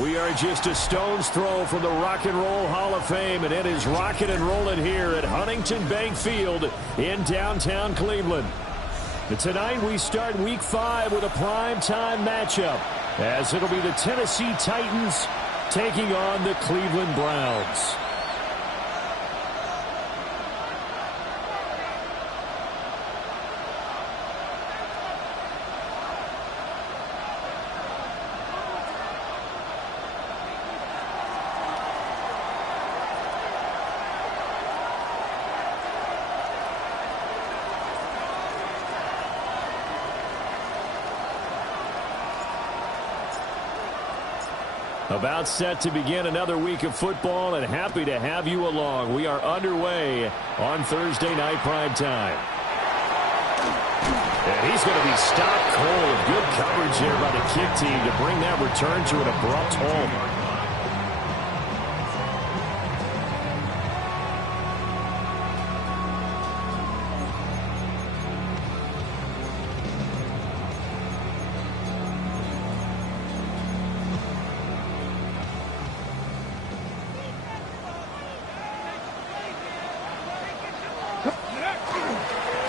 We are just a stone's throw from the Rock and Roll Hall of Fame, and it is rocking and rolling here at Huntington Bank Field in downtown Cleveland. And tonight we start Week 5 with a primetime matchup, as it'll be the Tennessee Titans taking on the Cleveland Browns. About set to begin another week of football, and happy to have you along. We are underway on Thursday night primetime. And he's going to be stopped cold. Good coverage there by the kick team to bring that return to an abrupt halt.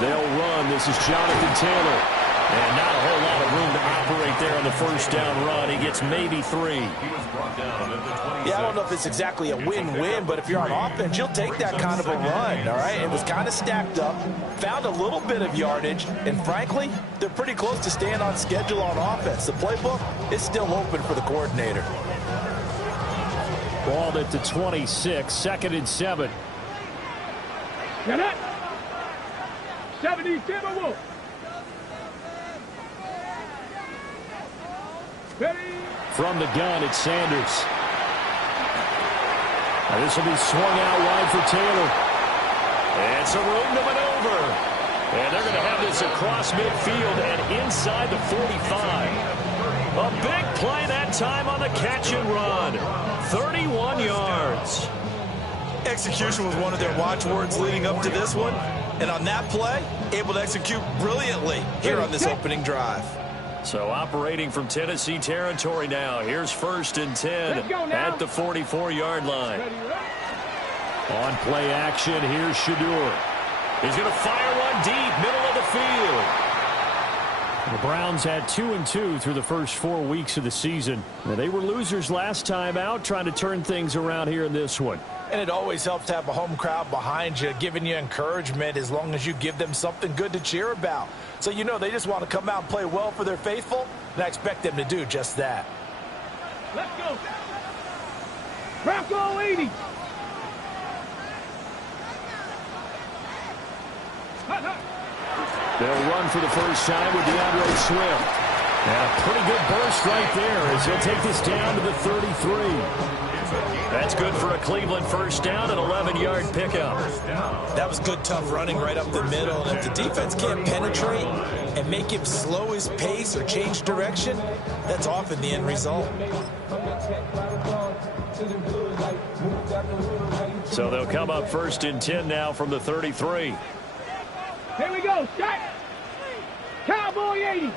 They'll run. This is Jonathan Taylor. And not a whole lot of room to operate there on the first down run. He gets maybe 3. Yeah, I don't know if it's exactly a win-win, but if you're on offense, you'll take that kind of a run, all right? It was kind of stacked up, found a little bit of yardage, and frankly, they're pretty close to staying on schedule on offense. The playbook is still open for the coordinator. Balled at the 26, 2nd and 7. Get it! 77 Wolf. From the gun, it's Sanders. Now this will be swung out wide for Taylor. And some room to maneuver. And they're going to have this across midfield and inside the 45. A big play that time on the catch and run. 31 yards. Execution was one of their watchwords leading up to this one. And on that play, able to execute brilliantly here on this opening drive. So operating from Tennessee territory now. Here's 1st and 10 at the 44-yard line. On play action, here's Shadur. He's going to fire one deep, middle of the field. The Browns had 2-2 through the first 4 weeks of the season. Now, they were losers last time out, trying to turn things around here in this one. And it always helps to have a home crowd behind you, giving you encouragement as long as you give them something good to cheer about. So you know they just want to come out and play well for their faithful, and I expect them to do just that. Let's go. Bronco 80. They'll run for the first time with DeAndre Swift. And a pretty good burst right there as he'll take this down to the 33. That's good for a Cleveland first down, an 11-yard pickup. That was good, tough running right up the middle. And if the defense can't penetrate and make him slow his pace or change direction, that's often the end result. So they'll come up 1st and 10 now from the 33. Here we go. Shot. Cowboy 80.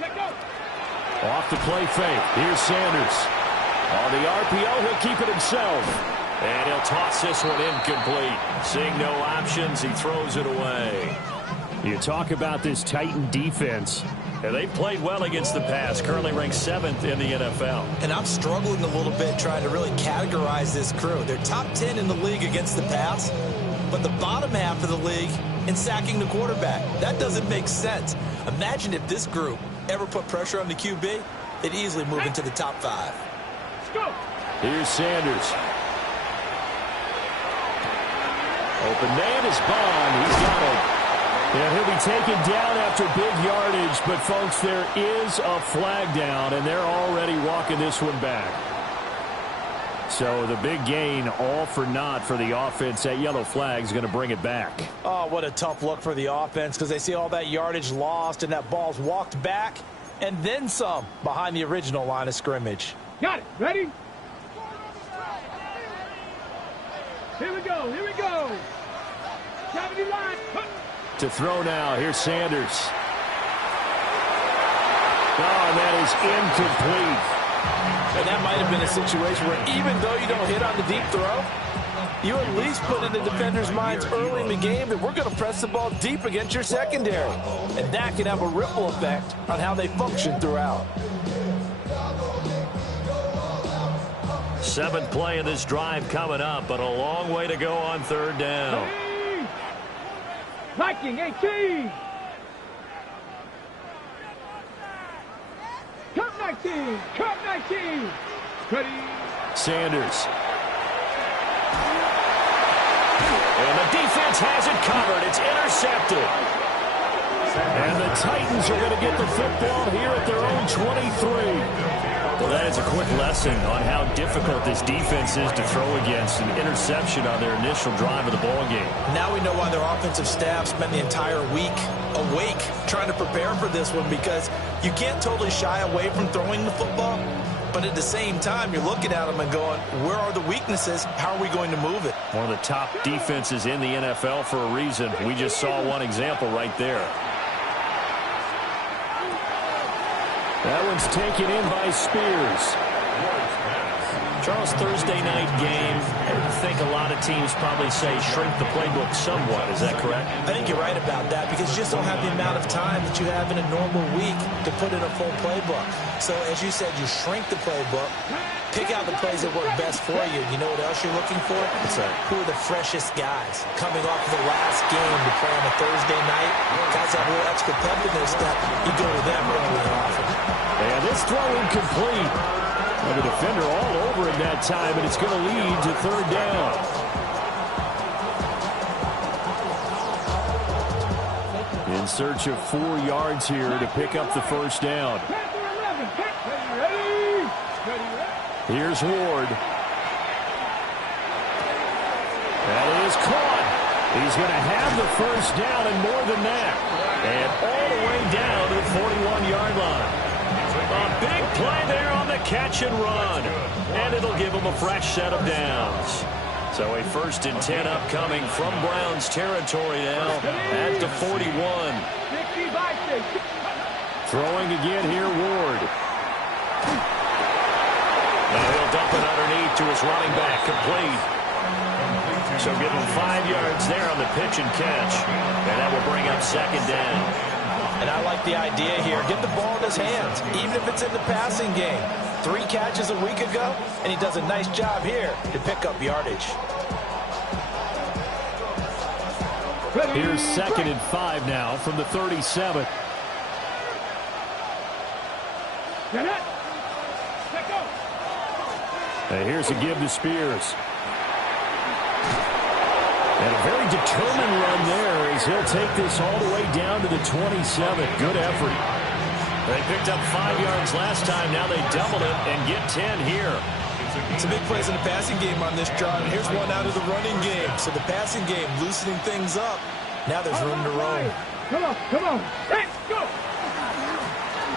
Let go. Off the play fake. Here's Sanders. On the RPO, he'll keep it himself. And he'll toss this one incomplete. Seeing no options, he throws it away. You talk about this Titan defense. And they played well against the pass, currently ranked 7th in the NFL. And I'm struggling a little bit trying to really categorize this crew. They're top 10 in the league against the pass, but the bottom half of the league in sacking the quarterback. That doesn't make sense. Imagine if this group ever put pressure on the QB, they'd easily move into the top 5. Here's Sanders. Open man is Bond. He's got it. And he'll be taken down after big yardage. But, folks, there is a flag down, and they're already walking this one back. So the big gain, all for naught for the offense. That yellow flag is going to bring it back. Oh, what a tough look for the offense because they see all that yardage lost and that ball's walked back and then some behind the original line of scrimmage. Got it. Ready? Here we go. Here we go. 70 line. To throw now. Here's Sanders. Oh, and that is incomplete. And that might have been a situation where even though you don't hit on the deep throw, you at least put in the defender's minds early in the game that we're going to press the ball deep against your secondary. And that can have a ripple effect on how they function throughout. 7th play of this drive coming up, but a long way to go on 3rd down. Viking 18. Cup 19. Cup 19. Ready. Sanders. And the defense has it covered. It's intercepted. And the Titans are going to get the football here at their own 23. Well, that is a quick lesson on how difficult this defense is to throw against. An interception on their initial drive of the ball game. Now we know why their offensive staff spent the entire week awake trying to prepare for this one, because you can't totally shy away from throwing the football. But at the same time, you're looking at them and going, where are the weaknesses? How are we going to move it? One of the top defenses in the NFL for a reason. We just saw one example right there. That one's taken in by Spears. Charles, Thursday night game, I think a lot of teams probably say shrink the playbook somewhat. Is that correct? I think you're right about that, because you just don't have the amount of time that you have in a normal week to put in a full playbook. So, as you said, you shrink the playbook, pick out the plays that work best for you. You know what else you're looking for? What's that? Who are the freshest guys coming off of the last game to play on a Thursday night? Guys have a little extra pep in their step. You go to them early and often. And this throw incomplete. And the defender all over him that time, and it's going to lead to 3rd down. In search of 4 yards here to pick up the 1st down. Here's Ward. That is caught. He's going to have the 1st down and more than that. And all the way down to the 41-yard line. A big play there on the catch and run. And it'll give them a fresh set of downs. So a 1st and 10 upcoming from Browns territory now at the 41. Throwing again here, Ward. Now he'll dump it underneath to his running back, complete. So give him 5 yards there on the pitch and catch. And that will bring up 2nd down. And I like the idea here. Get the ball in his hands, even if it's in the passing game. 3 catches a week ago, and he does a nice job here to pick up yardage. Here's 2nd and 5 now from the 37. And here's a give to Spears. And a very determined run there as he'll take this all the way down to the 27. Good effort. They picked up 5 yards last time. Now they doubled it and get 10 here. Some big plays in the passing game on this drive. And here's one out of the running game. So the passing game loosening things up. Now there's room to roam. Come on, come on. Let's go.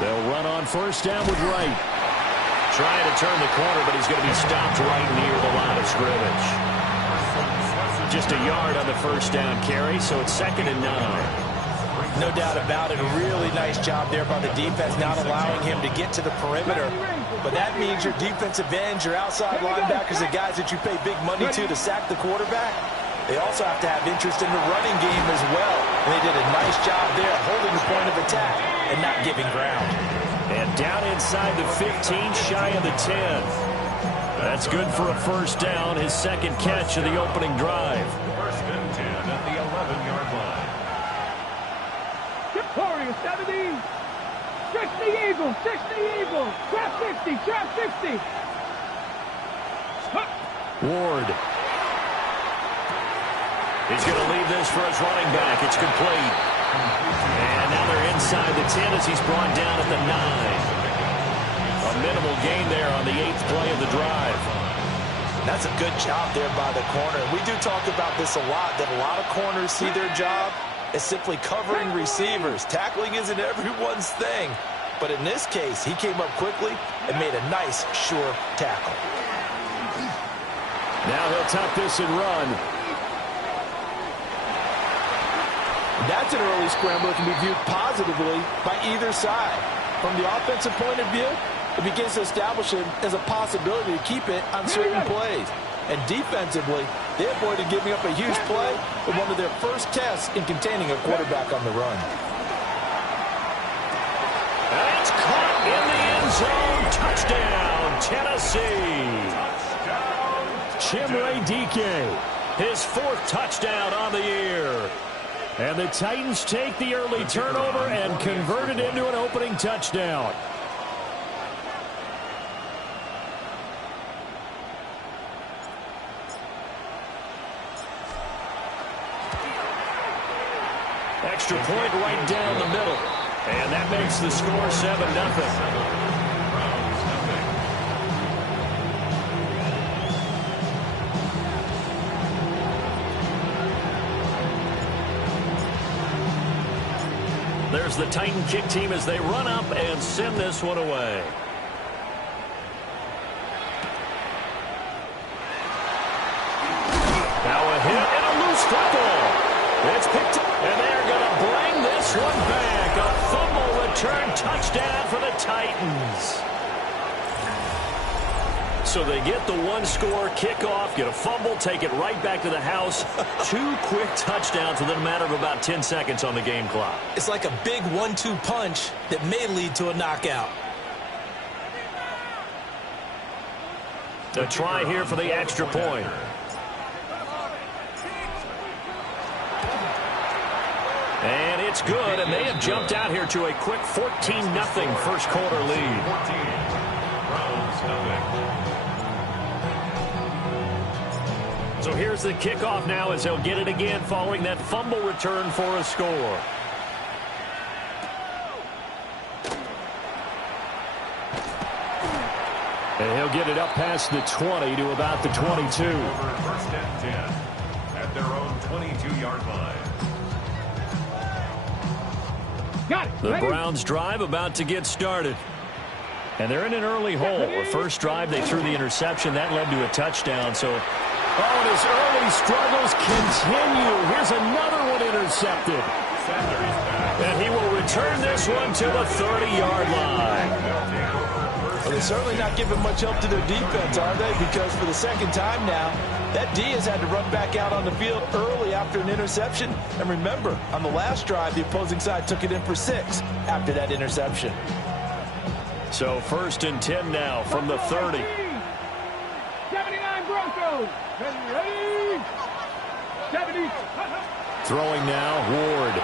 They'll run on 1st down with Wright. Trying to turn the corner, but he's going to be stopped right near the line of scrimmage. Just a yard on the 1st down carry, so it's 2nd and 9. No doubt about it. A really nice job there by the defense, not allowing him to get to the perimeter. But that means your defensive ends, your outside linebackers, the guys that you pay big money to sack the quarterback, they also have to have interest in the running game as well. And they did a nice job there holding the point of attack and not giving ground. And down inside the 15, shy of the 10. That's good for a 1st down, his 2nd catch of the opening drive. 1st and 10 at the 11-yard line. Victoria 70. 60 Eagles, 60 Eagles. Trap 50, trap 50. Ward. He's going to leave this for his running back. It's complete. And now they're inside the 10 as he's brought down at the 9. A minimal gain there on the 8th play of the drive. That's a good job there by the corner. We do talk about this a lot, that a lot of corners see their job as simply covering receivers. Tackling isn't everyone's thing. But in this case, he came up quickly and made a nice, sure tackle. Now he'll tuck this and run. That's an early scramble that can be viewed positively by either side. From the offensive point of view, it begins to establish him as a possibility to keep it on certain plays. And defensively, they avoided giving up a huge play with one of their first tests in containing a quarterback on the run. And it's caught in the end zone. Touchdown, Tennessee. Chimere Dike, his 4th touchdown on the year. And the Titans take the early turnover and convert it into an opening touchdown. Extra point right down the middle. And that makes the score 7-0. There's the Titan kick team as they run up and send this one away. Now a hit and a loose football. It's picked up, and they're going to bring this one back. A fumble return touchdown for the Titans. So they get the 1-score kickoff, get a fumble, take it right back to the house. 2 quick touchdowns within a matter of about 10 seconds on the game clock. It's like a big 1-2 punch that may lead to a knockout. A try here for the extra point. And it's good, and they have jumped out here to a quick 14-0 first quarter lead. So here's the kickoff now as they'll get it again following that fumble return for a score. And he'll get it up past the 20 to about the 22. First and 10 at their own 22-yard line. Got it. The Ready? Browns drive about to get started. And they're in an early hole. The first drive, they threw the interception. That led to a touchdown. So, and his early struggles continue. Here's another one intercepted. And he will return this one to the 30-yard line. Well, they're certainly not giving much help to their defense, are they? Because for the second time now, that D has had to run back out on the field early after an interception. And remember, on the last drive, the opposing side took it in for 6 after that interception. So first and 10 now from the 30. 79 Broncos. Ready? 70. Throwing now, Ward.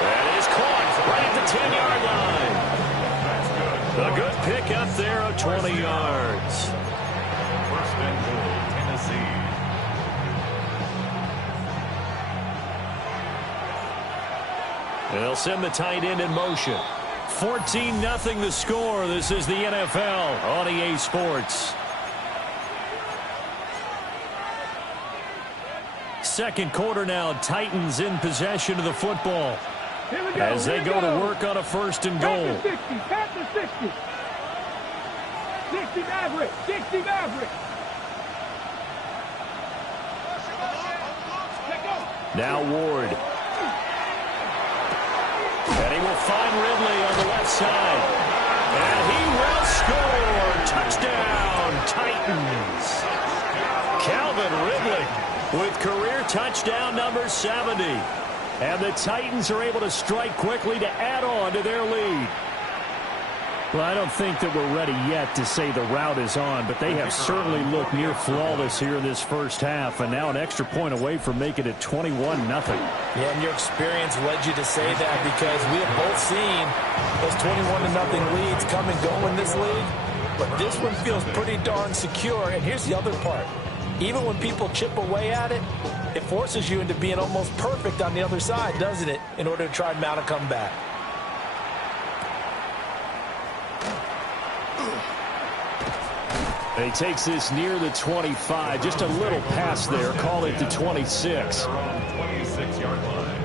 That is caught right at the 10-yard line. A good pick up there of 20 yards. First and goal, Tennessee. They'll send the tight end in motion. 14-0 the score. This is the NFL on EA Sports. Second quarter now, Titans in possession of the football. As they go to work on a first and goal. Pat the 60. 60 Maverick. 60 Maverick. Now Ward. And he will find Ridley on the left side. And he will score. Touchdown, Titans. Calvin Ridley with career touchdown number 70. And the Titans are able to strike quickly to add on to their lead. Well, I don't think that we're ready yet to say the route is on, but they have certainly looked near flawless here in this first half, and now an extra point away from making it 21-0. Yeah, and your experience led you to say that because we have both seen those 21-0 leads come and go in this league, but this one feels pretty darn secure. And here's the other part. Even when people chip away at it, it forces you into being almost perfect on the other side, doesn't it, in order to try and mount a comeback. He takes this near the 25, just a little past there, call it the 26. They're on 26-yard line.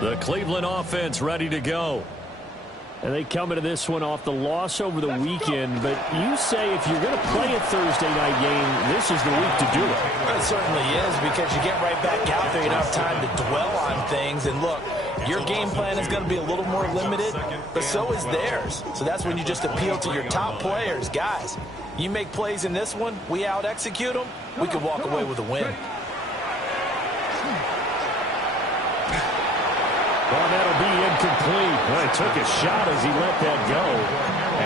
The Cleveland offense ready to go. And they come into this one off the loss over the weekend, but you say if you're going to play a Thursday night game, this is the week to do it. It certainly is, because you get right back out there. You don't have time to dwell on things. And look, your game plan is going to be a little more limited, but so is theirs. So that's when you just appeal to your top players. Guys, you make plays in this one, we out-execute them, we could walk away with a win. Well, that'll be incomplete. Well, he took a shot as he let that go.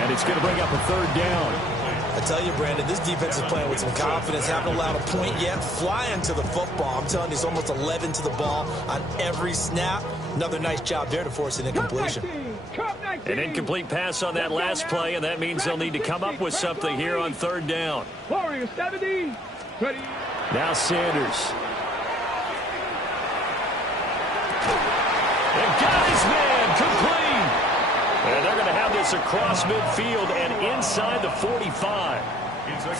And it's going to bring up a third down. I tell you, Brandon, this defense is playing with some confidence. Haven't allowed a point yet. Flying to the football. I'm telling you, it's almost 11 to the ball on every snap. Another nice job there to force an incompletion. An incomplete pass on that last play, and that means they'll need to come up with something here on third down. Warrior 70. Ready. Now Sanders. And got his man complete. And they're going to have this across midfield and inside the 45.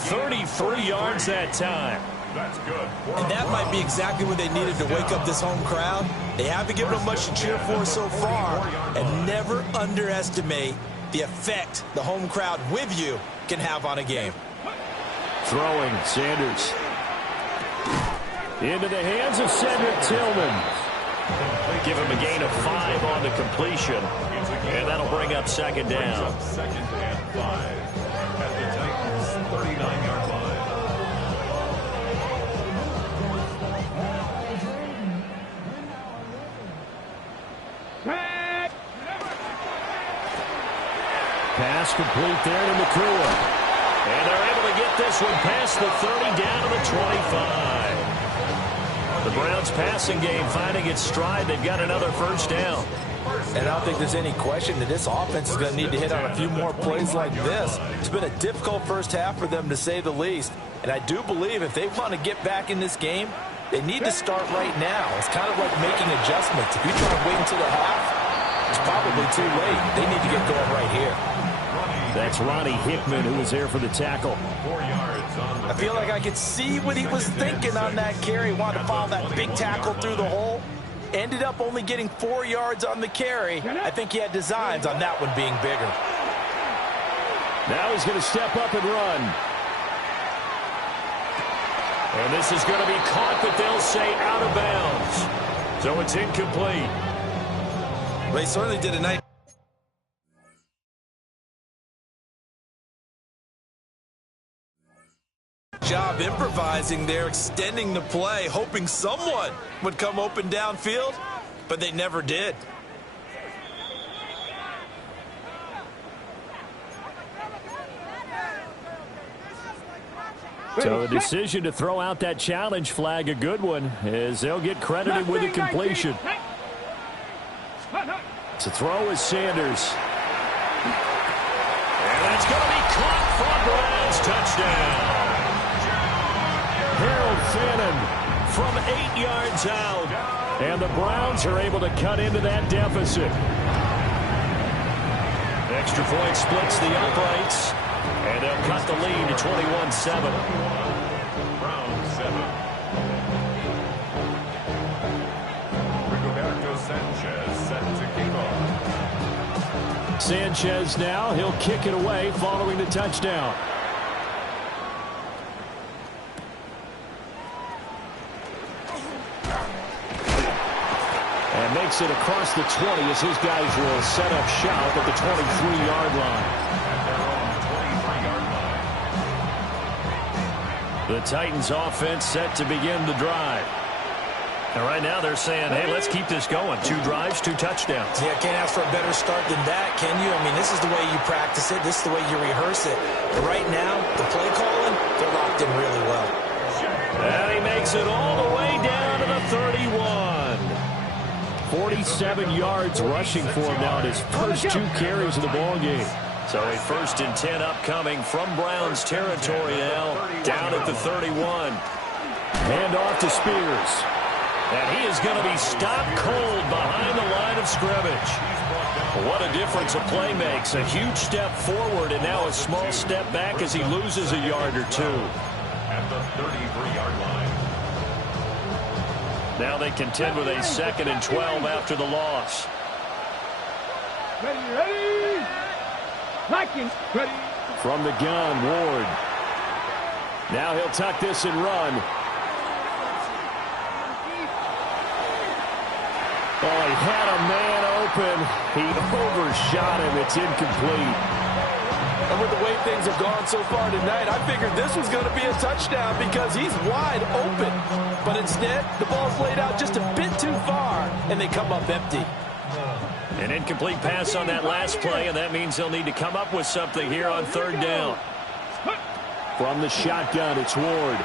33 yards that time. That's good. And that might be exactly what they needed to wake up this home crowd. They haven't given them much to cheer for so far. And never underestimate the effect the home crowd with you can have on a game. Throwing, Sanders. Into the hands of Cedric Tillman. Give him a gain of 5 on the completion. And that'll bring up second down. Second and 5 at the Titans' 39-yard line. Pass complete there to McCool. And they're able to get this one past the 30 down to the 25. The Browns passing game finding its stride. They've got another first down. And I don't think there's any question that this offense is going to need to hit on a few more plays like this. It's been a difficult first half for them, to say the least. And I do believe if they want to get back in this game, they need to start right now. It's kind of like making adjustments. If you try to wait until the half, it's probably too late. They need to get going right here. That's Ronnie Hickman, who was there for the tackle. 4 yards on the I feel like I could see what he was thinking on that carry. Wanted to follow that big tackle through the hole. Ended up only getting 4 yards on the carry. I think he had designs on that one being bigger. Now he's going to step up and run. And this is going to be caught, but they'll say out of bounds. So it's incomplete. They certainly did a nice job improvising there, extending the play, hoping someone would come open downfield, but they never did. So the decision to throw out that challenge flag, a good one, as they'll get credited with the completion. To throw is Sanders. And that's going to be caught for Browns touchdown. Harold Fannin from 8 yards out. And the Browns are able to cut into that deficit. Extra point splits the uprights. And they'll cut the lead to 21-7. Browns 7. Rigoberto Sanchez set to kick off. Sanchez now, he'll kick it away following the touchdown. And makes it across the 20 as his guys will set up shop at the 23-yard line. The Titans offense set to begin the drive. And right now they're saying, hey, let's keep this going. 2 drives, 2 touchdowns. Yeah, can't ask for a better start than that, can you? I mean, this is the way you practice it. This is the way you rehearse it. But right now, the play calling, they're locked in really well. And he makes it all the way down to the 31. 47 yards rushing for him now in his first 2 carries of the ballgame. So a 1st and 10 upcoming from Browns territory now, down at the 31. Hand off to Spears. And he is going to be stopped cold behind the line of scrimmage. What a difference a play makes. A huge step forward and now a small step back as he loses a yard or 2. At the 33-yard line. Now they contend with a 2nd and 12 after the loss. Ready. Liking. Ready. From the gun, Ward. Now he'll tuck this and run. Oh, he had a man open. He overshot him. It's incomplete. And with the way things have gone so far tonight, I figured this was going to be a touchdown because he's wide open. But instead, the ball's laid out just a bit too far, and they come up empty. An incomplete pass on that last play, and that means they'll need to come up with something here on third down. From the shotgun, it's Ward.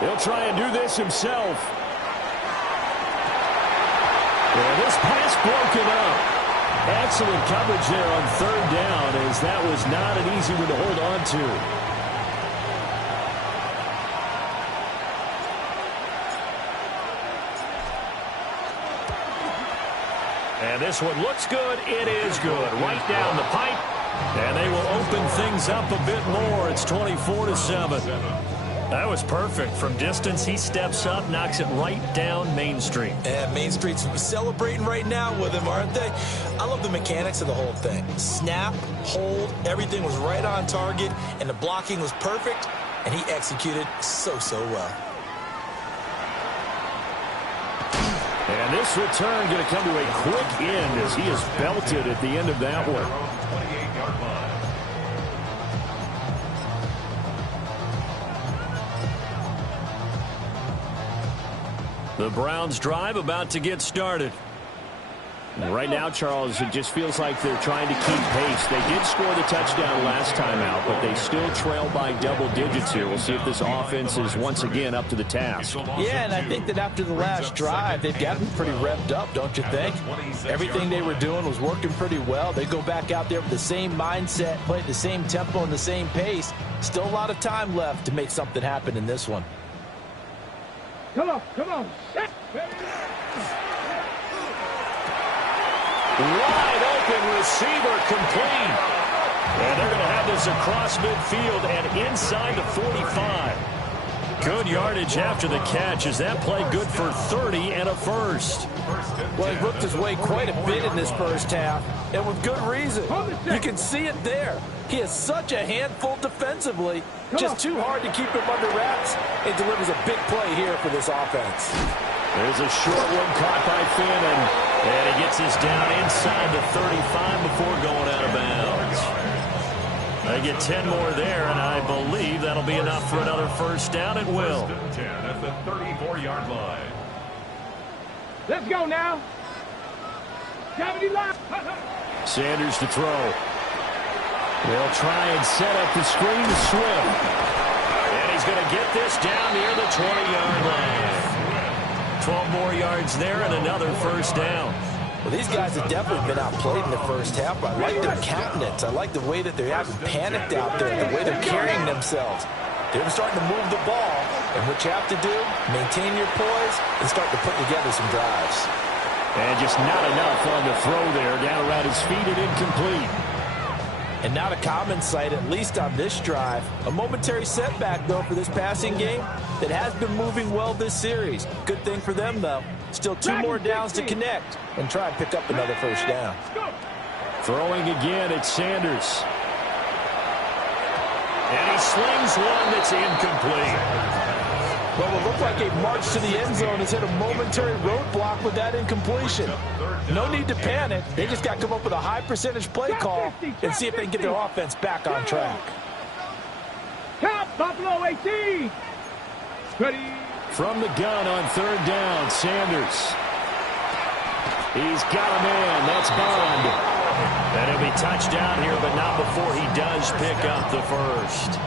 He'll try and do this himself. And this pass broken up. Excellent coverage there on third down, as that was not an easy one to hold on to. And this one looks good. It is good. Right down the pipe. And they will open things up a bit more. It's 24-7. That was perfect. From distance, he steps up, knocks it right down Main Street. And Main Street's celebrating right now with him, aren't they? I love the mechanics of the whole thing. Snap, hold, everything was right on target, and the blocking was perfect, and he executed so well. And this return going to come to a quick end as he is belted at the end of that one. 28-yard line. The Browns drive about to get started. Right now, Charles, it just feels like they're trying to keep pace. They did score the touchdown last time out, but they still trail by double digits here. We'll see if this offense is once again up to the task. Yeah, and I think that after the last drive, they've gotten pretty revved up, don't you think? Everything they were doing was working pretty well. They go back out there with the same mindset, play at the same tempo and the same pace. Still a lot of time left to make something happen in this one. Come on. Wide open receiver complete. And they're going to have this across midfield and inside the 45. Good yardage after the catch. Is that play good for 30 and a first? Well, he worked his way quite a bit in this first half, and with good reason. You can see it there. He is such a handful defensively. Just too hard to keep him under wraps. It delivers a big play here for this offense. There's a short one caught by Finn, and he gets this down inside the 35 before going out of bounds. They get 10 more there, and I believe that'll be enough for another first down. It will. First and 10 at the 34-yard line. Let's go now. 70 line. Sanders to throw. They'll try and set up the screen to Swift. And he's going to get this down near the 20-yard line. 12 more yards there and another first down. Well, these guys have definitely been outplayed in the first half. I like their countenance. I like the way that they haven't panicked out there, the way they're carrying themselves. They're starting to move the ball, and what you have to do, maintain your poise and start to put together some drives. And just not enough on the throw there, down around his feet and incomplete. And not a common sight, at least on this drive. A momentary setback, though, for this passing game that has been moving well this series. Good thing for them, though. Still 2 more downs to connect and try and pick up another first down. Throwing again, it's Sanders. And he slings one that's incomplete. Well, it looked like a march to the end zone has hit a momentary roadblock with that incompletion. No need to panic. They just got to come up with a high percentage play call and see if they can get their offense back on track. Count, Buffalo 18. Ready. From the gun on third down, Sanders. He's got a man. That's Bond. And he'll be touchdown here, but not before he does pick up the first.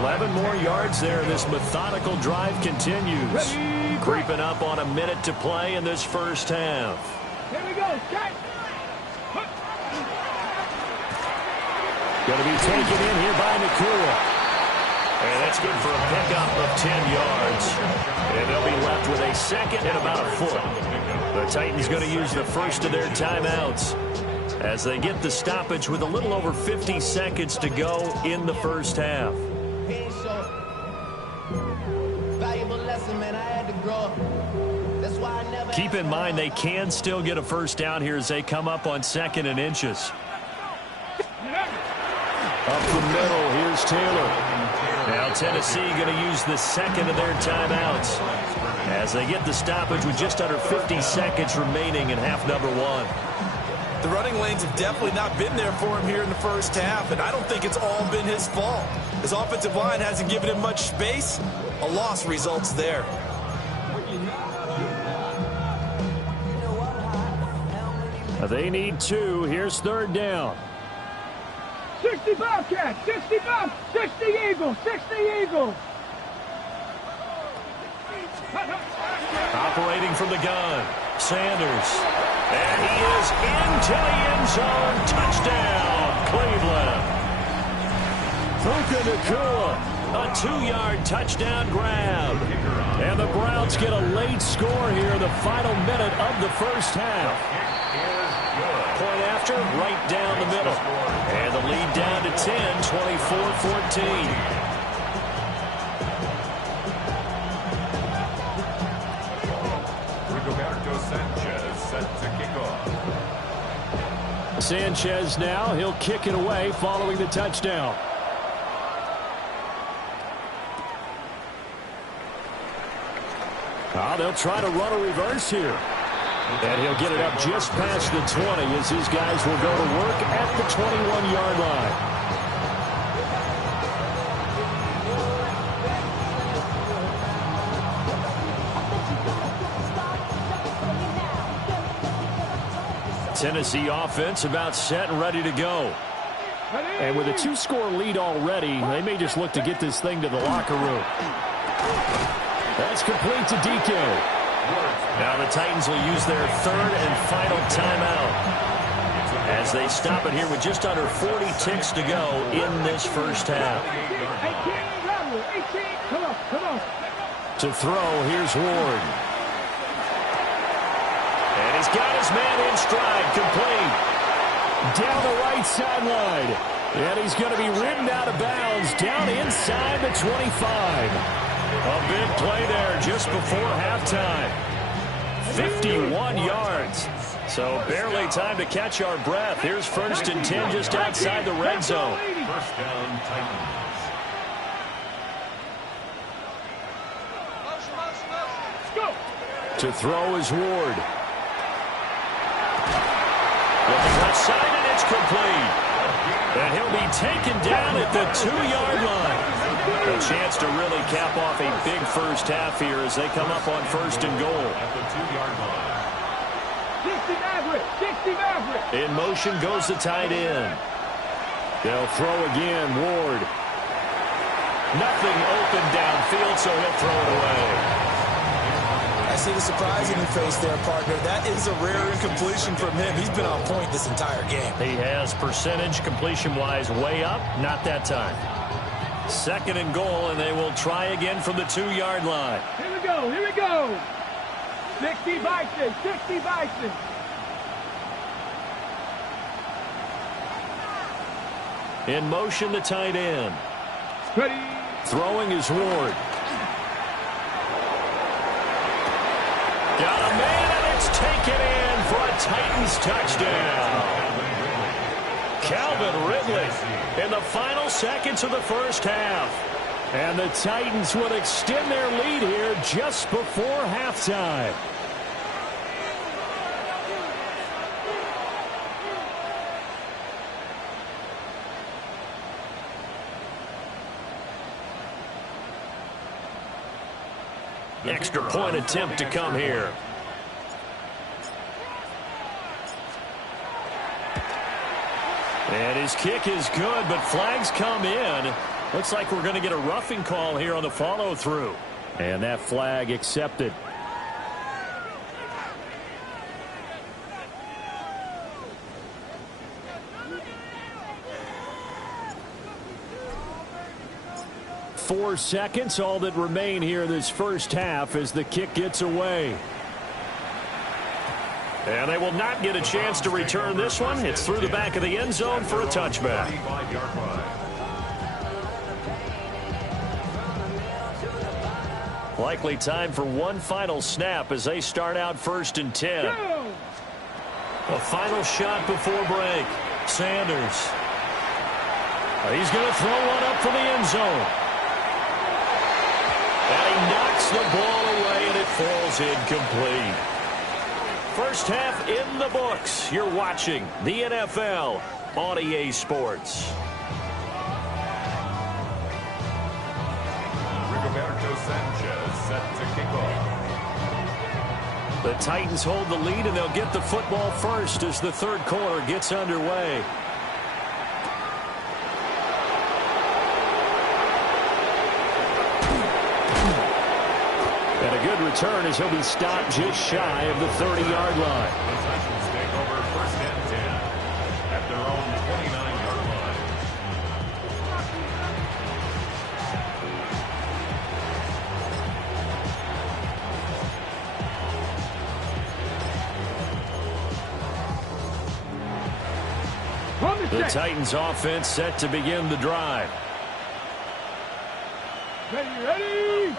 11 more yards there. This methodical drive continues. Creeping up on a minute to play in this first half. Here we go. Check. Going to be taken in here by Nakua. And that's good for a pickup of 10 yards. And they'll be left with a second and about a foot. The Titans going to use the first of their timeouts as they get the stoppage with a little over 50 seconds to go in the first half. Valuable lesson, man. I had to grow up. That's Keep in mind they can still get a first down here as they come up on 2nd and inches. Up the middle, here's Taylor. Now Tennessee going to use the 2nd of their timeouts as they get the stoppage with just under 50 seconds remaining in half number 1. The running lanes have definitely not been there for him here in the first half, and I don't think it's all been his fault. His offensive line hasn't given him much space. A loss results there. They need 2. Here's 3rd down. 60 Bobcats, 60 Bob, 60 Eagles, 60 Eagles. Operating from the gun, Sanders. And he is into the end zone. Touchdown, Cleveland. Puka Nacua, a 2-yard touchdown grab. And the Browns get a late score here in the final minute of the first half. Point after, right down the middle. And the lead down to 10, 24-14. Sanchez now, he'll kick it away following the touchdown. They'll try to run a reverse here. And he'll get it up just past the 20 as his guys will go to work at the 21-yard line. Tennessee offense about set and ready to go. And with a 2-score lead already, they may just look to get this thing to the locker room. That's complete to DK. Now the Titans will use their 3rd and final timeout as they stop it here with just under 40 ticks to go in this first half. To throw, here's Ward. And he's got his man in stride, complete. Down the right sideline. And he's going to be ridden out of bounds down inside the 25. A big play there just before halftime. 51 yards. So barely time to catch our breath. Here's 1st and 10 just outside the red zone. First down, Titans. To throw is Ward. Looking left side, and it's complete. And he'll be taken down at the 2-yard line. A chance to really cap off a big first half here as they come up on 1st and goal. At the 2-yard line. 60 Maverick, 60 Maverick. In motion goes the tight end. They'll throw again, Ward. Nothing open downfield, so he'll throw it away. I see the surprise in your face there, partner. That is a rare incompletion from him. He's been on point this entire game. He has percentage completion-wise way up, not that time. 2nd and goal, and they will try again from the 2-yard line. Here we go, here we go. 60 Bison, 60 Bison. In motion, the tight end. Ready. Throwing is Ward. Got a man, and it's taken in for a Titans touchdown. Calvin Ridley in the final seconds of the first half. And the Titans will extend their lead here just before halftime. Extra point attempt to come here. And his kick is good, but flags come in. Looks like we're going to get a roughing call here on the follow-through. And that flag accepted. Four seconds, all that remain here this first half as the kick gets away. And they will not get a chance to return this one. It's through the back of the end zone for a touchback. Likely time for one final snap as they start out 1st and 10. A final shot before break. Sanders. He's going to throw one up for the end zone. And he knocks the ball away, and it falls incomplete. First half in the books. You're watching the NFL on EA Sports. Roberto Sanchez set to kick off. The Titans hold the lead, and they'll get the football first as the third quarter gets underway. And a good return as he'll be stopped just shy of the 30-yard line. The Titans take over 1st and 10 at their own 29-yard line. The Titans offense set to begin the drive. Ready.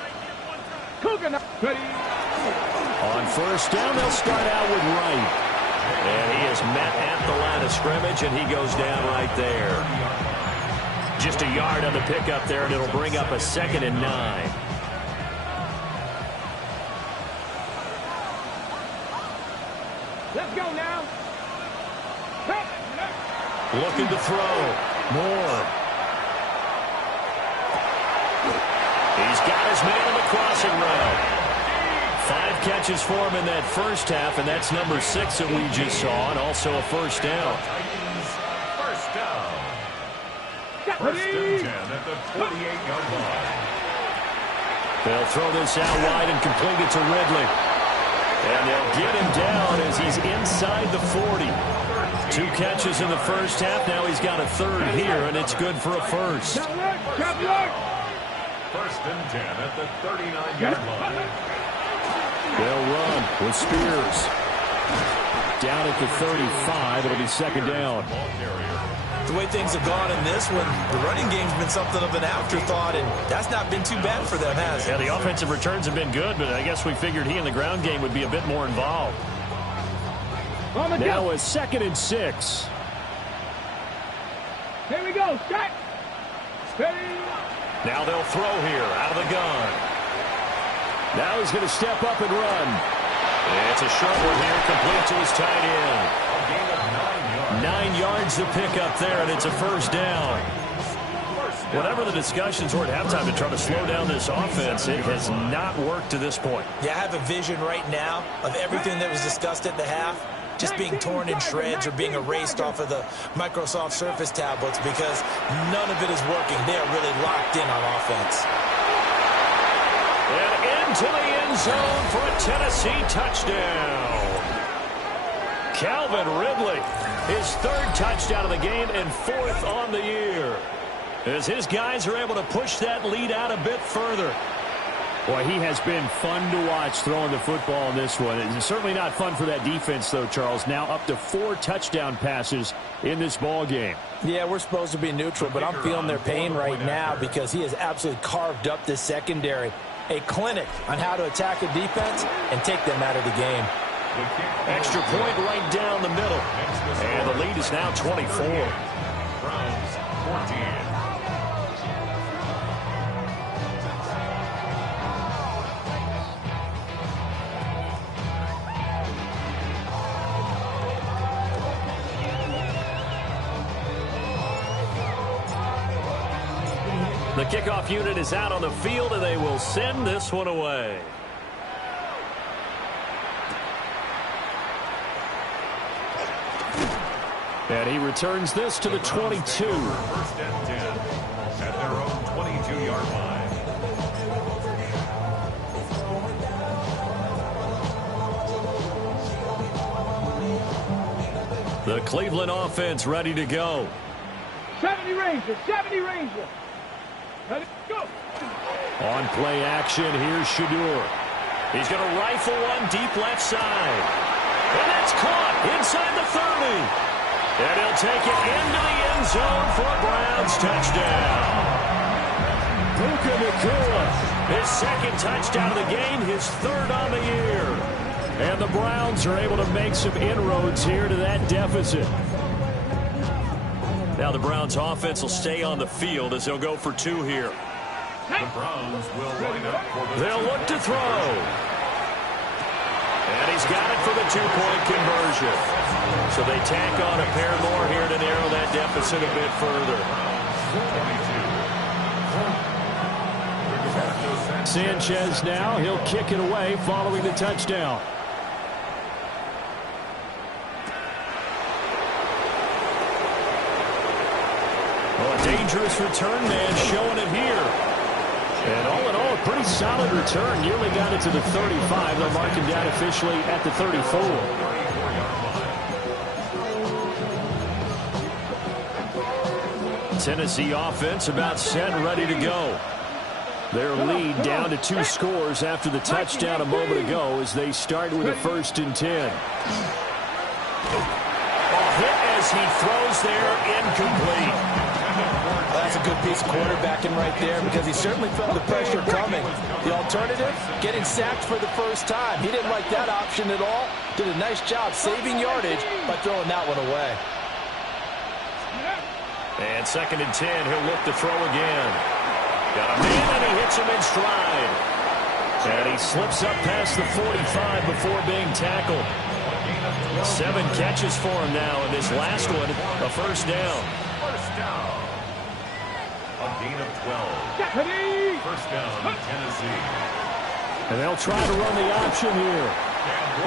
Cooking up. Ready. On 1st down, they'll start out with Wright. And he is met at the line of scrimmage, and he goes down right there. Just a yard on the pickup there, and it'll bring up a 2nd and 9. Let's go now. Looking to throw. Moore. He's got his man on the crossing route. 5 catches for him in that first half, and that's number 6 that we just saw, and also a 1st down. First down. 1st and 10 at the 28-yard line. They'll throw this out wide and complete it to Ridley. And they'll get him down as he's inside the 40. 2 catches in the first half. Now he's got a 3rd here, and it's good for a 1st. 1st and 10 at the 39-yard line. They'll run with Spears. Down at the 35. It'll be 2nd down. The way things have gone in this one, the running game's been something of an afterthought, and that's not been too bad for them, has it? Yeah, the offensive returns have been good, but I guess we figured he in the ground game would be a bit more involved. Now a 2nd and 6. Here we go. Set. Steady. Now they'll throw here out of the gun. Now he's going to step up and run. It's a short one here, complete to his tight end. A gain of 9 yards. 9 yards to pick up there, and it's a 1st down. Whatever the discussions were at halftime to try to slow down this offense, it has not worked to this point. Yeah, I have a vision right now of everything that was discussed at the half just being torn in shreds or being erased off of the Microsoft Surface tablets because none of it is working. They are really locked in on offense. And into the end zone for a Tennessee touchdown. Calvin Ridley, his 3rd touchdown of the game and 4th on the year. As his guys are able to push that lead out a bit further. Boy, he has been fun to watch throwing the football in this one. It's certainly not fun for that defense, though, Charles. Now up to 4 touchdown passes in this ball game. Yeah, we're supposed to be neutral, but I'm feeling their pain right now because he has absolutely carved up this secondary. A clinic on how to attack a defense and take them out of the game. Extra point right down the middle. And the lead is now 24. Browns 14. The kickoff unit is out on the field, and they will send this one away. And he returns this to the 22. 1st and 10 at their own 22-yard line. The Cleveland offense ready to go. 70 Ranger. 70 Ranger. Ready, go. On play action, here's Shadur. He's going to rifle one deep left side. And that's caught inside the 30. And he'll take it into the end zone for a Browns touchdown. Puka Nacua His second touchdown of the game, his third on the year. And the Browns are able to make some inroads here to that deficit. Now the Browns offense will stay on the field as they'll go for 2 here. The Browns will line up for the They'll look to throw. And he's got it for the 2-point conversion. So they tack on a pair more here to narrow that deficit a bit further. Sanchez now, he'll kick it away following the touchdown. Well, a dangerous return man showing it here. And all in all, a pretty solid return. Nearly got it to the 35. They'll mark him down officially at the 34. Tennessee offense about set and ready to go. Their lead down to 2 scores after the touchdown a moment ago as they start with a 1st and 10. Hit as he throws there, incomplete. That's a good piece of quarterbacking right there because he certainly felt the pressure coming. The alternative, getting sacked for the first time. He didn't like that option at all. Did a nice job saving yardage by throwing that one away. And 2nd and 10, he'll look to throw again. Got a man and he hits him in stride. And he slips up past the 45 before being tackled. 7 catches for him now, and this last one, a 1st down. First down. A gain of 12. First down, Tennessee. And they'll try to run the option here.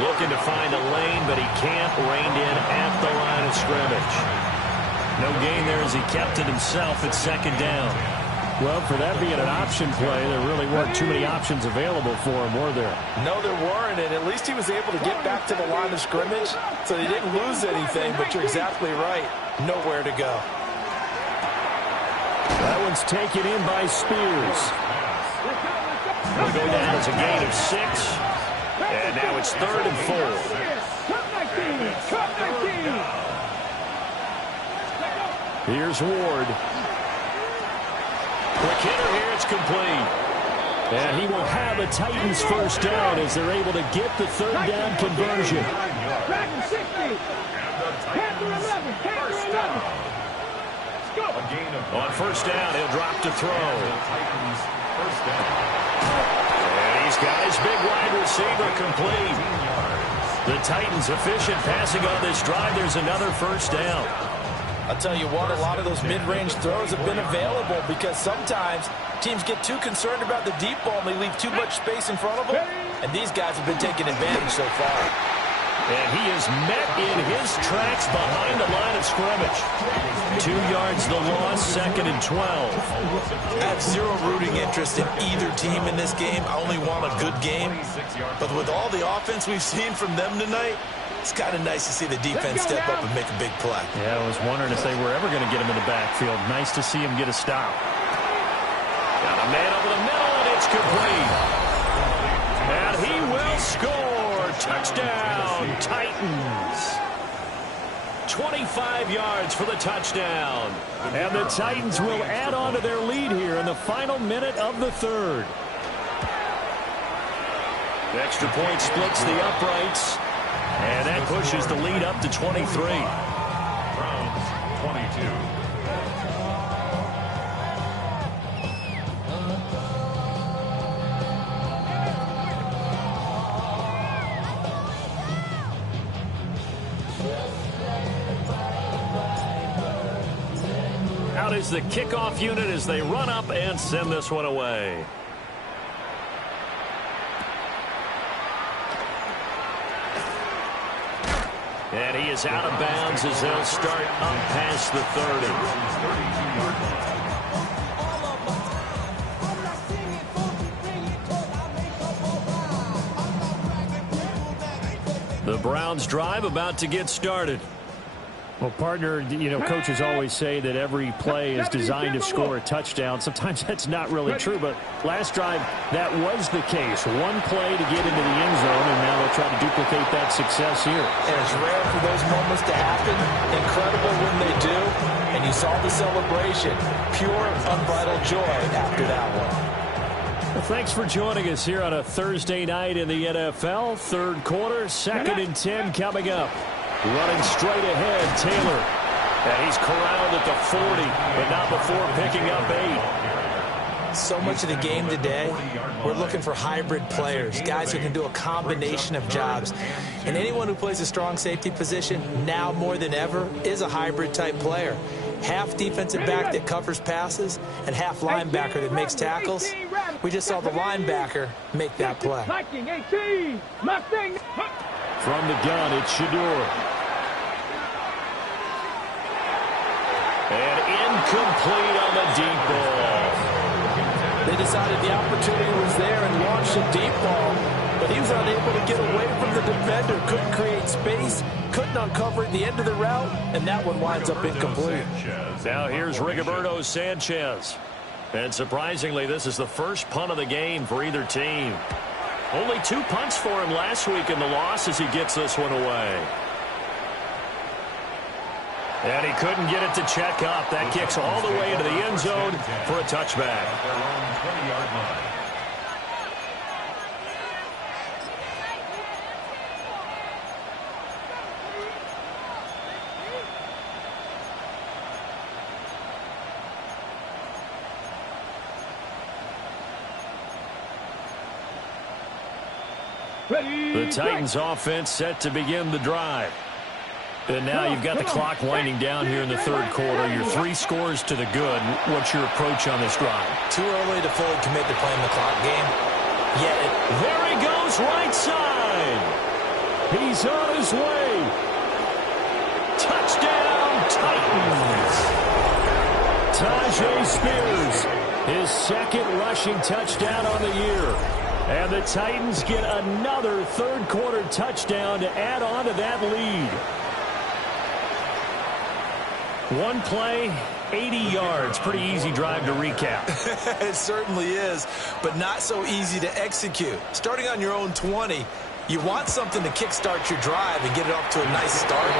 Looking to find a lane, but he can't. Reined in at the line of scrimmage. No gain there as he kept it himself at 2nd down. Well, for that being an option play, there really weren't too many options available for him, were there? No, there weren't, and at least he was able to get back to the line of scrimmage, so he didn't lose anything, but you're exactly right. Nowhere to go. That one's taken in by Spears. It'll go down as a gain of 6, and now it's 3rd and 4. Here's Ward. Quick hitter here, it's complete. And he will have a Titans 1st down as they're able to get the 3rd down conversion. On 1st down, he'll drop to throw. And he's got his big wide receiver complete. The Titans efficient passing on this drive. There's another 1st down. I'll tell you what, a lot of those mid-range throws have been available because sometimes teams get too concerned about the deep ball and they leave too much space in front of them, and these guys have been taking advantage so far. And he is met in his tracks behind the line of scrimmage. 2 yards the loss, 2nd and 12. I have zero rooting interest in either team in this game. I only want a good game. But with all the offense we've seen from them tonight, it's kind of nice to see the defense step up and make a big play. Yeah, I was wondering if they were ever going to get him in the backfield. Nice to see him get a stop. Got a man over the middle, and it's complete. And he will score. Touchdown, Titans. 25 yards for the touchdown. And the Titans will add on to their lead here in the final minute of the 3rd. The extra point splits the uprights. And that pushes the lead up to 23. Browns 22. Out is the kickoff unit as they run up and send this one away. And he is out of bounds as they'll start up past the 30. The Browns drive about to get started. Well, partner, you know, coaches always say that every play is designed to score a touchdown. Sometimes that's not really true, but last drive, that was the case. One play to get into the end zone, and now they'll try to duplicate that success here. And it's rare for those moments to happen. Incredible when they do. And you saw the celebration. Pure, unbridled joy after that one. Well, thanks for joining us here on a Thursday night in the NFL. Third quarter, 2nd and 10 coming up. Running straight ahead, Taylor. And he's corralled at the 40, but not before picking up 8. So much of the game today, we're looking for hybrid players, guys who can do a combination of jobs. And anyone who plays a strong safety position, now more than ever, is a hybrid type player. Half defensive back that covers passes and half linebacker that makes tackles. We just saw the linebacker make that play. From the gun, it's Shador. And incomplete on the deep ball. They decided the opportunity was there and launched a deep ball, but he was unable to get away from the defender, couldn't create space, couldn't uncover at the end of the route, and that one winds up incomplete. Now here's Rigoberto Sanchez. And surprisingly, this is the first punt of the game for either team. Only 2 punts for him last week in the loss as he gets this one away. And he couldn't get it to check up. That kicks all the way into the end zone for a touchback. The Titans offense set to begin the drive. And now you've got the clock winding down here in the third quarter. Your 3 scores to the good. What's your approach on this drive? Too early to fully commit to playing the clock game. There he goes, right side. He's on his way. Touchdown, Titans. Tajay Spears, his 2nd rushing touchdown on the year. And the Titans get another third quarter touchdown to add on to that lead. One play, 80 yards. Pretty easy drive to recap. It certainly is, but not so easy to execute. Starting on your own 20, you want something to kickstart your drive and get it off to a nice start.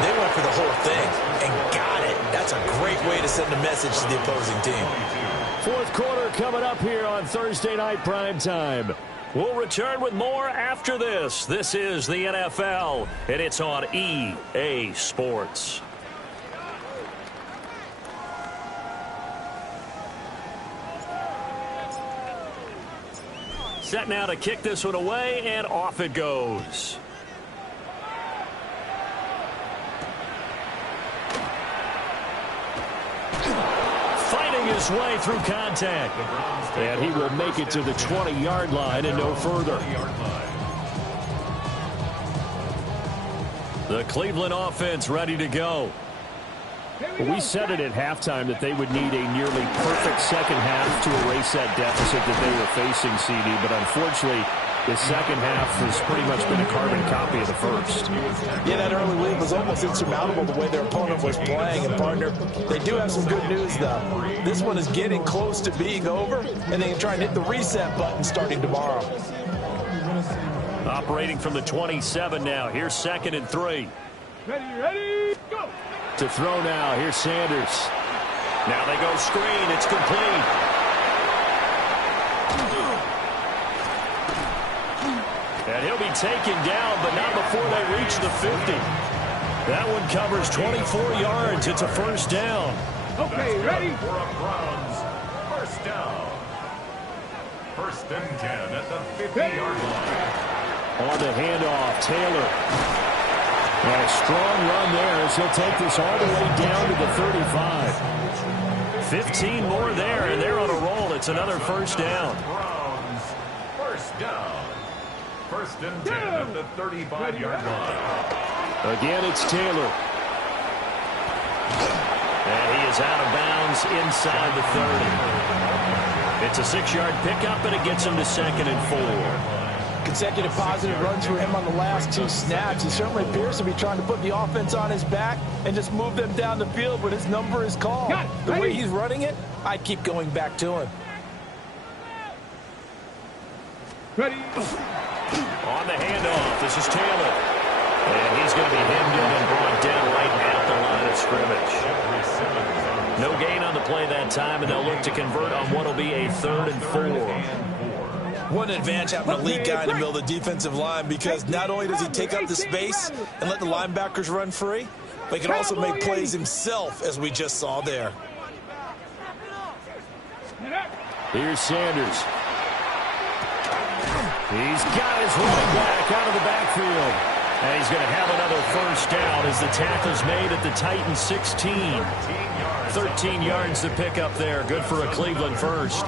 They went for the whole thing and got it. That's a great way to send a message to the opposing team. Fourth quarter coming up here on Thursday Night Primetime. We'll return with more after this. This is the NFL, and it's on EA Sports. Set now to kick this one away, and off it goes. Fighting his way through contact. And he will make it to the 20-yard line and no further. The Cleveland offense ready to go. We said it at halftime that they would need a nearly perfect second half to erase that deficit that they were facing, CD. But unfortunately, the second half has pretty much been a carbon copy of the first. Yeah, that early lead was almost insurmountable the way their opponent was playing. And, partner, they do have some good news, though. This one is getting close to being over, and they can try and hit the reset button starting tomorrow. Operating from the 27 now. Here's 2nd and 3. Ready, go! To throw now. Here's Sanders. Now they go screen. It's complete. And he'll be taken down, but not before they reach the 50. That one covers 24 yards. It's a first down. Okay, ready? For a Browns first down. 1st and 10 at the 50-yard line. On the handoff, Taylor. And a strong run there as he'll take this all the way down to the 35. 15 more there, and they're on a roll. It's another first down. Browns first down. 1st and 10 at the 35-yard line. Again, it's Taylor. And he is out of bounds inside the 30. It's a 6-yard pickup, and it gets him to 2nd and 4. Consecutive positive runs for him on the last 2 snaps. He certainly appears to be trying to put the offense on his back and just move them down the field when his number is called. The way he's running it, I'd keep going back to him. Ready? On the handoff, this is Taylor. And he's going to be hemmed in and brought down right at the line of scrimmage. No gain on the play that time, and they'll look to convert on what will be a 3rd and 4. What an advantage having an elite guy in the middle of the defensive line, because not only does he take up the space and let the linebackers run free, but he can also make plays himself, as we just saw there. Here's Sanders. He's got his running back out of the backfield. And he's going to have another first down as the tackle's made at the Titans 16. 13 yards to pick up there. Good for a Cleveland first.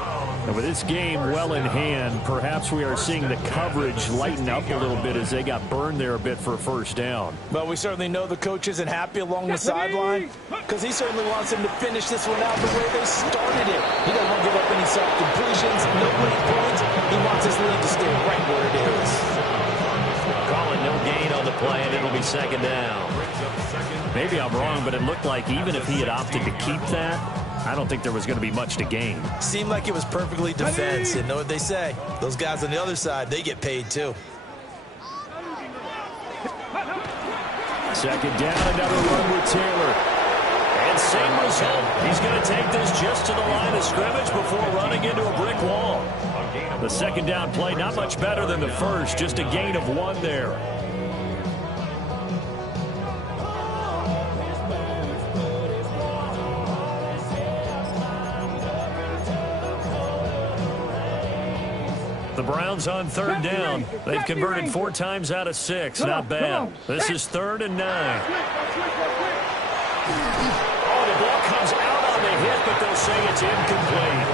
And with this game well in hand, perhaps we are seeing the coverage lighten up a little bit as they got burned there a bit for a first down. But we certainly know the coach isn't happy along the sideline, because he certainly wants them to finish this one out the way they started it. He doesn't want to give up any self-completions, no late points. He wants his lead to stay right where it is. Call it no gain on the play, and it'll be 2nd down. Maybe I'm wrong, but it looked like even if he had opted to keep that, I don't think there was going to be much to gain. Seemed like it was perfectly defense. And know what they say? Those guys on the other side, they get paid too. 2nd down, another run with Taylor. And same result. He's going to take this just to the line of scrimmage before running into a brick wall. The 2nd down play, not much better than the first, just a gain of 1 there. The Browns on 3rd down. They've converted 4 times out of 6. Not bad. This is 3rd and 9. Oh, the ball comes out on the hit, but they'll say it's incomplete.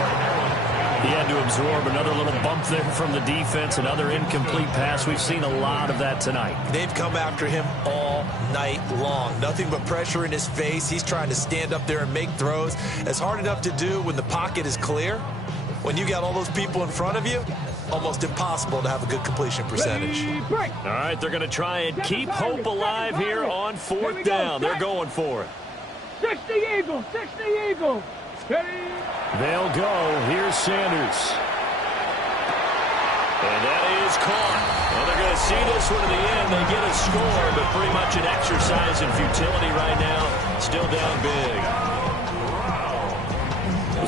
He had to absorb another little bump there from the defense, another incomplete pass. We've seen a lot of that tonight. They've come after him all night long. Nothing but pressure in his face. He's trying to stand up there and make throws. It's hard enough to do when the pocket is clear. When you got all those people in front of you, almost impossible to have a good completion percentage. All right, they're going to try and keep hope alive here on 4th down. They're going for it. 60 Eagles, 60 Eagles. They'll go. Here's Sanders. And that is caught. Well, they're going to see this one in the end. They get a score, but pretty much an exercise in futility right now. Still down big.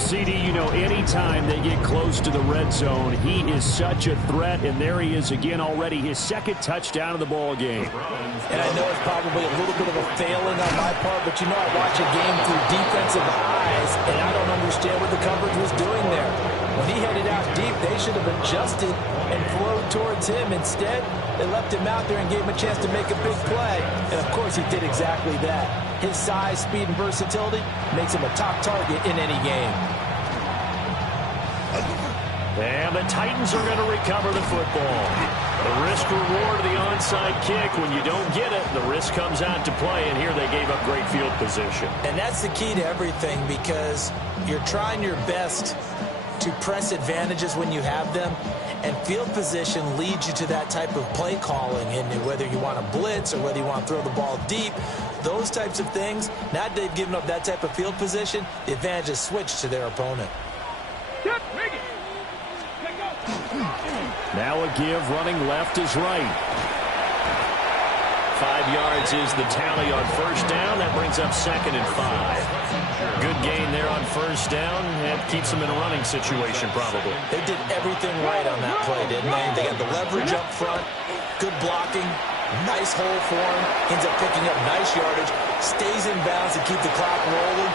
CD, you know, anytime they get close to the red zone, he is such a threat, and there he is again already, his 2nd touchdown of the ball game. And I know it's probably a little bit of a failing on my part, but you know I watch a game through defensive eyes, and I don't understand what the coverage was doing there. When he headed out deep, they should have adjusted and flowed towards him. Instead, they left him out there and gave him a chance to make a big play, and of course he did exactly that. His size, speed, and versatility makes him a top target in any game. And the Titans are going to recover the football. The risk-reward of the onside kick. When you don't get it, the risk comes out to play, and here they gave up great field position. And that's the key to everything, because you're trying your best to press advantages when you have them, and field position leads you to that type of play calling. And whether you want to blitz or whether you want to throw the ball deep, those types of things, now that they've given up that type of field position, the advantage is switched to their opponent. Now a give, running left is right. 5 yards is the tally on first down. That brings up 2nd and 5. Good gain there on first down. That keeps them in a running situation, probably. They did everything right on that play, didn't they? They got the leverage up front, good blocking, nice hole for him, ends up picking up nice yardage, stays in bounds to keep the clock rolling.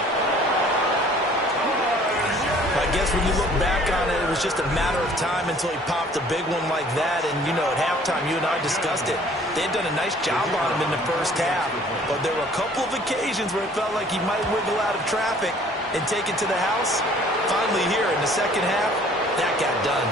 I guess when you look back on it, it was just a matter of time until he popped a big one like that. And, you know, at halftime, you and I discussed it. They had done a nice job on him in the first half. But there were a couple of occasions where it felt like he might wiggle out of traffic and take it to the house. Finally here in the second half, that got done.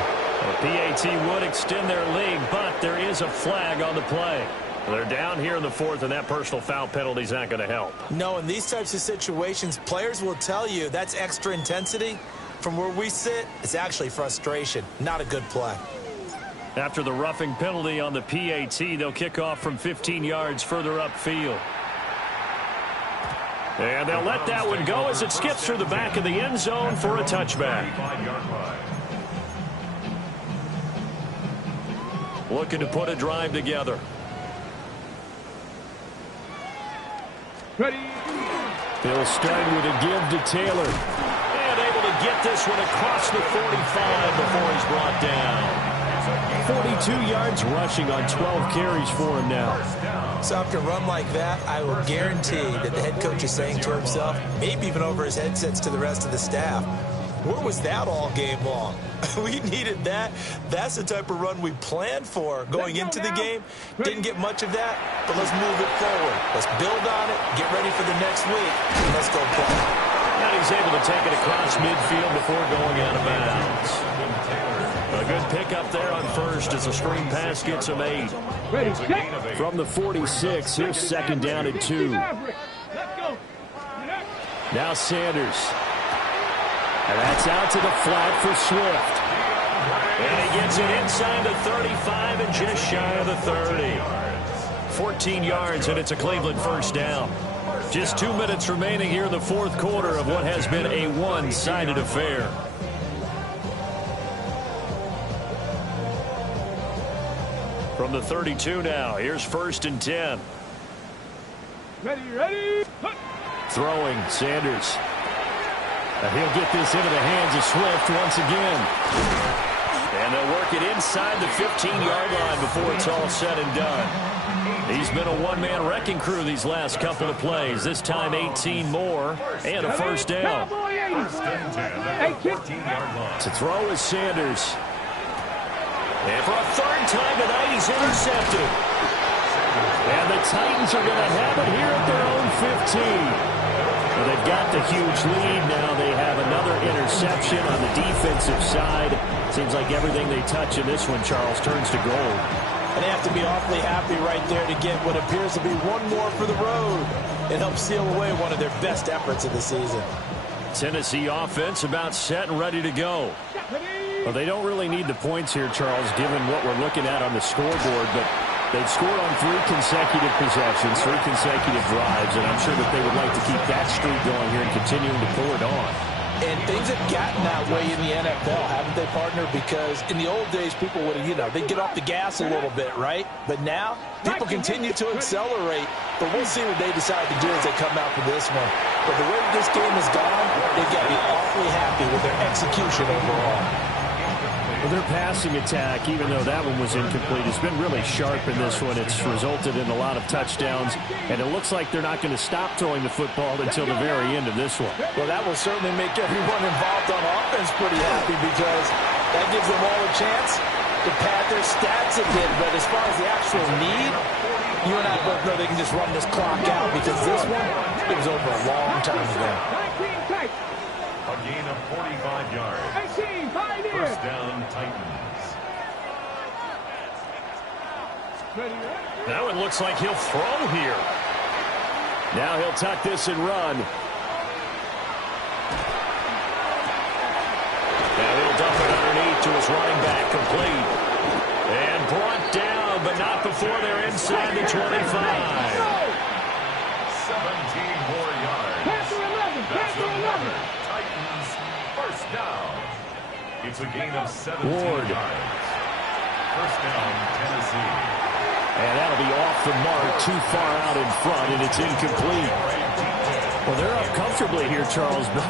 The PAT would extend their lead, but there is a flag on the play. They're down here in the 4th, and that personal foul penalty is not going to help. No, in these types of situations, players will tell you that's extra intensity. From where we sit, it's actually frustration. Not a good play. After the roughing penalty on the PAT, they'll kick off from 15 yards further upfield. And they'll let that one go as it skips through the back of the end zone for a touchback. Looking to put a drive together. Ready. They'll start with a give to Taylor. And able to get this one across the 45 before he's brought down. 42 yards rushing on 12 carries for him now. So after a run like that, I will guarantee that the head coach is saying to himself, maybe even over his headsets to the rest of the staff, where was that all game long? We needed that. That's the type of run we planned for going into the game. Didn't get much of that, but let's move it forward. Let's build on it, get ready for the next week, and let's go play. And he's able to take it across midfield before going out of bounds. A good pickup there on first as the screen pass gets him 8. From the 46, here's second down and 2. Now Sanders. And that's out to the flat for Swift. And he gets it inside the 35 and just shy of the 30. 14 yards, and it's a Cleveland first down. Just 2 minutes remaining here in the fourth quarter of what has been a one-sided affair. From the 32 now, here's first and 10. Ready. Throwing, Sanders. And he'll get this into the hands of Swift once again. And they'll work it inside the 15-yard line before it's all said and done. He's been a one-man wrecking crew these last couple of plays. This time 18 more and a first down. To throw is Sanders. And for a third time tonight, he's intercepted. And the Titans are going to have it here at their own 15. Well, they've got the huge lead now. They have another interception on the defensive side. Seems like everything they touch in this one, Charles, turns to gold. And they have to be awfully happy right there to get what appears to be one more for the road and help seal away one of their best efforts of the season. Tennessee offense about set and ready to go. Well, they don't really need the points here, Charles, given what we're looking at on the scoreboard, but they've scored on 3 consecutive possessions, 3 consecutive drives, and I'm sure that they would like to keep that streak going here and continuing to pull it on. And things have gotten that way in the NFL, haven't they, partner? Because in the old days, people would, they'd get off the gas a little bit, right? But now, people continue to accelerate. But we'll see what they decide to do as they come out for this one. But the way this game has gone, they've got to be awfully happy with their execution overall. Well, their passing attack, even though that one was incomplete, has been really sharp in this one. It's resulted in a lot of touchdowns, and it looks like they're not going to stop throwing the football until the very end of this one. Well, that will certainly make everyone involved on offense pretty happy because that gives them all a chance to pad their stats a bit. But as far as the actual need, you and I both know they can just run this clock out because this one, it was over a long time ago. A gain of 45 yards. First down, Titans. Now it looks like he'll throw here. Now he'll tuck this and run. Now he'll dump it underneath to his running back, complete. And brought down, but not before they're inside the 25. 17 more yards. That's 11. Titans, first down. It's a gain of 17 Ward. yards. First down, Tennessee. And that'll be off the mark, too far out in front, and it's incomplete. Well, they're up comfortably here, Charles, but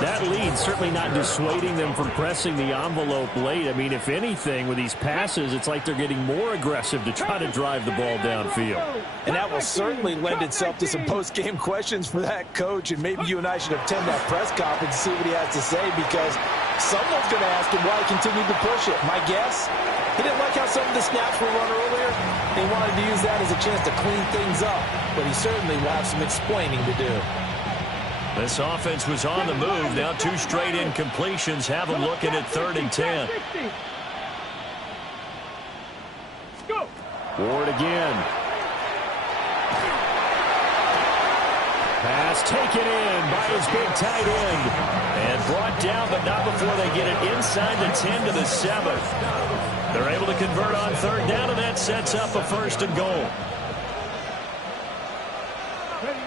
that lead certainly not dissuading them from pressing the envelope late. I mean, if anything, with these passes, it's like they're getting more aggressive to try to drive the ball downfield. And that will certainly lend itself to some post-game questions for that coach, and maybe you and I should attend that press conference and see what he has to say, because someone's going to ask him why he continued to push it. My guess, he didn't like how some of the snaps were run earlier. He wanted to use that as a chance to clean things up, but he certainly will have some explaining to do. This offense was on the move. Now 2 straight incompletions have them looking at 3rd and 10. Ward again. Pass taken in by his big tight end. And brought down, but not before they get it inside the 10 to the 7. They're able to convert on 3rd down, and that sets up a 1st and goal.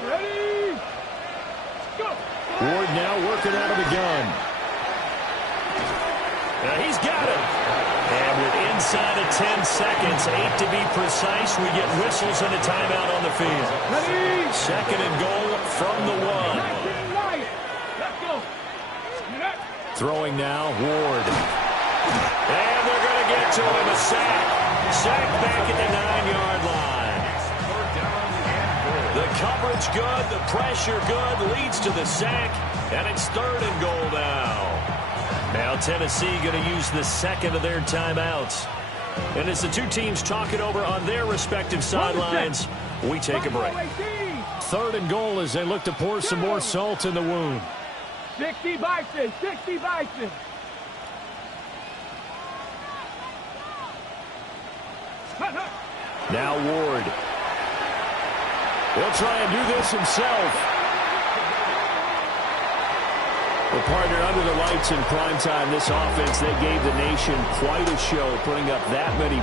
Ready, go! Ward now working out of the gun. Now he's got it. And with inside of 10 seconds, 8 to be precise. We get whistles and a timeout on the field. Ready? Second and goal from the 1. Let's go. Throwing now, Ward. And they're going to get to him, a sack. Sack back at the 9-yard line. The coverage good, the pressure good, leads to the sack, and it's third and goal now. Now Tennessee going to use the second of their timeouts. And as the two teams talk it over on their respective sidelines, we take a break. Third and goal as they look to pour some more salt in the wound. 60 Bison, 60 Bison. Now Ward. He'll try and do this himself. Well, partner, under the lights in primetime, this offense, they gave the nation quite a show, putting up that many